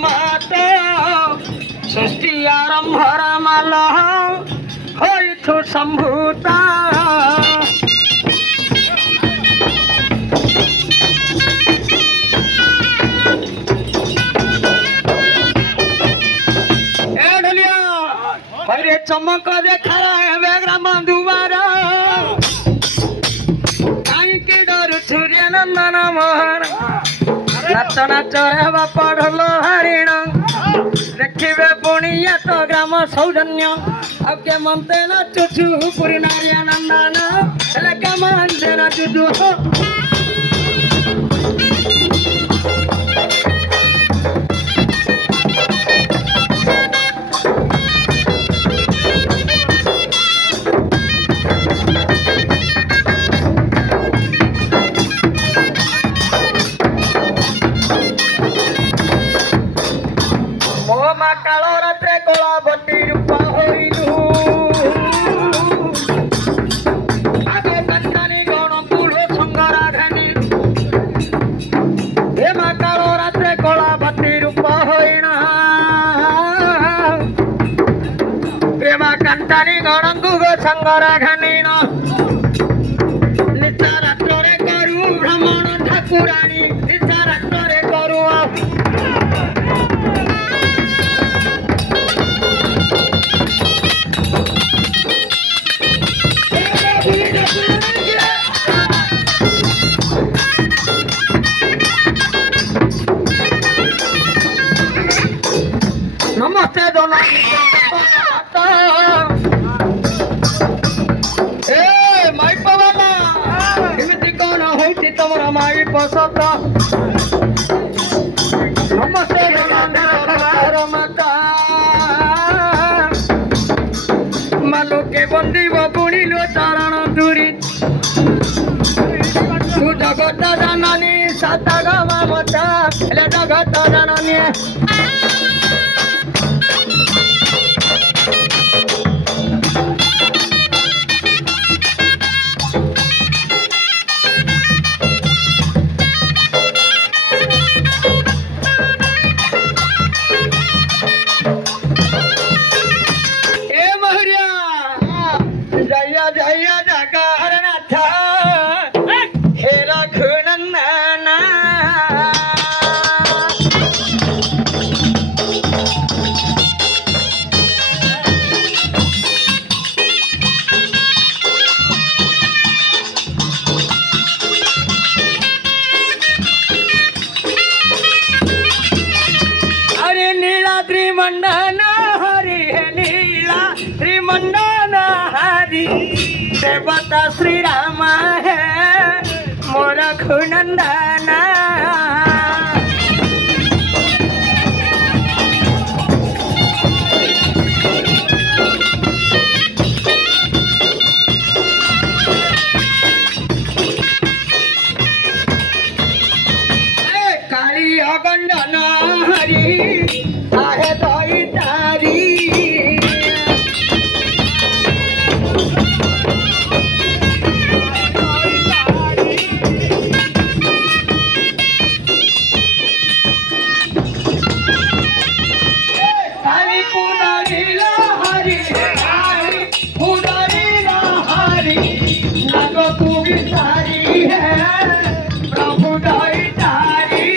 मात सृष्टी आरंभ रमाला होइथु संभूता अरे चमक देखा ग्राम दुआर कहीं डर सूर्य नंदन मोहन नाच नाच हेबा पढ़ल हरिण देखिबे पुणिया तो ग्राम सौजन्य अब के मनते नाचुछु पुरी नारिया नंदन हेले के मनते नाचुछु कालो रात्रे कोला बटी रूपा होइलु आगे कंटानी गण पुलो संगरा घनी हे मा कालो रात्रे कोला बटी रूपा होइना प्रेमा कंटानी गण गुग संगरा घनी न निचा रात्रे करू भ्रमण ठाकुरानी निचा रात्रे करू नमस्ते दोनों ए माई पवाना एमती कौन होती तमरा माई पसत नमस्ते दोनों माता मालो के बंदी बुणी लो चारण दूरी तू जगत जननी साता गमा मता ले जगत जननी त्रिमंडन हरि हे नीला त्रिमंडन हरि देवता श्री राम है मोर खुनंदन काली अगंडन हरि आहे दई तारी काली पुनारीला हरी हरी पुनारीला हरी लगो तू भी तारी है प्रभु दई तारी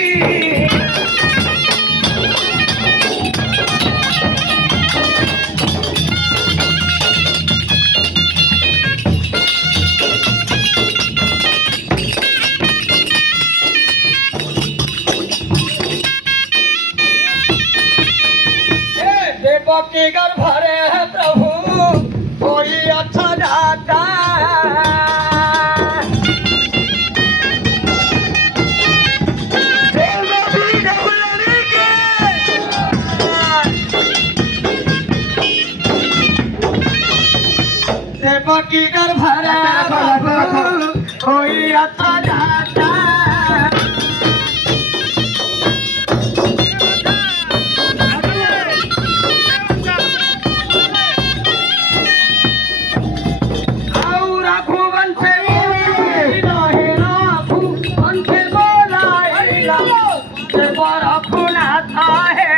के गर्भ है प्रभु कोई अच्छा जाता देवकी गर्भ है प्रभु कोई अच्छा जाता रघुनाथ है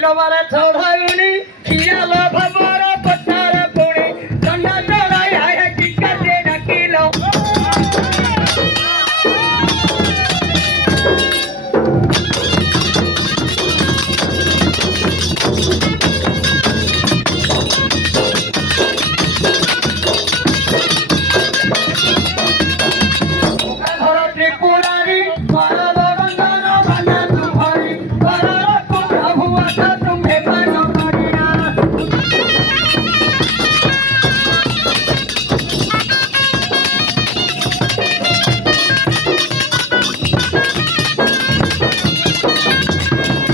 ବିଲବାରେ ଚଢ଼ାଉନି ଖିଆଲ ଭାବର ପଚାର ପୁଣି ଦଣ୍ଡ ଚଢ଼ାଇ ଆଏ କିକାରେ ଡାକିଲ ଘର ତ୍ରିପୁରାରୀ ଘର ବନ୍ଦନ ବାନା ତୁମରି ଘରର କୁଣ୍ଠ ଭୁଆସ ତୁମ୍ଭେ ପାନ କରିନା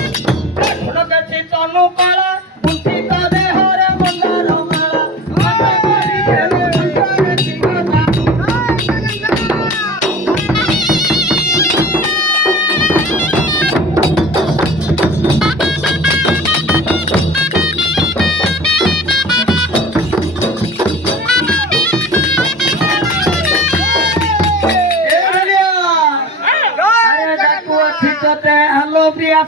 ଗୁଣଦେଶୀ ତନୁକଳା କୁଣ୍ଠିତ ଦେହରେ ମନ୍ଦାର ମାଳା ମତେ କରି ଦେଲେ ଅନ୍ତରେ ଜୀବନ আরে ডাকু আছে তোতে হ্যালো প্রিয়া